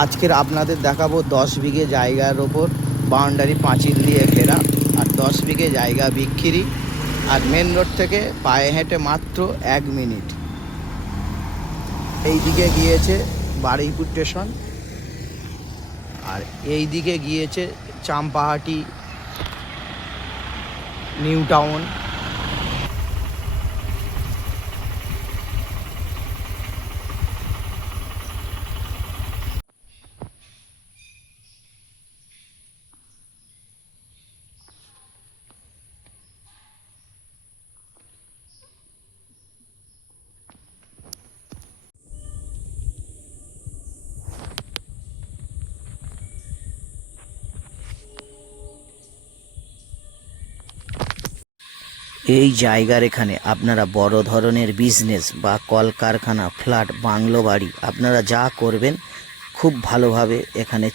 আজকের আপনাদের দেখাবো 10 বিঘে জায়গার ওপর বাউন্ডারি পাঁচিল দিয়ে ঘেরা, আর 10 বিঘে জায়গা বিক্রি, আর মেন রোড থেকে পায়ে হেঁটে মাত্র 1 মিনিট। এই দিকে গিয়েছে বারুইপুর স্টেশন, আর এই দিকে গিয়েছে চাম্পাহাটি, নিউ টাউন। এই জায়গার এখানে আপনারা বড় ধরনের বিজনেস বা কলকারখানা, ফ্ল্যাট, বাংলো বাড়ি আপনারা যা করবেন খুব ভালোভাবে এখানে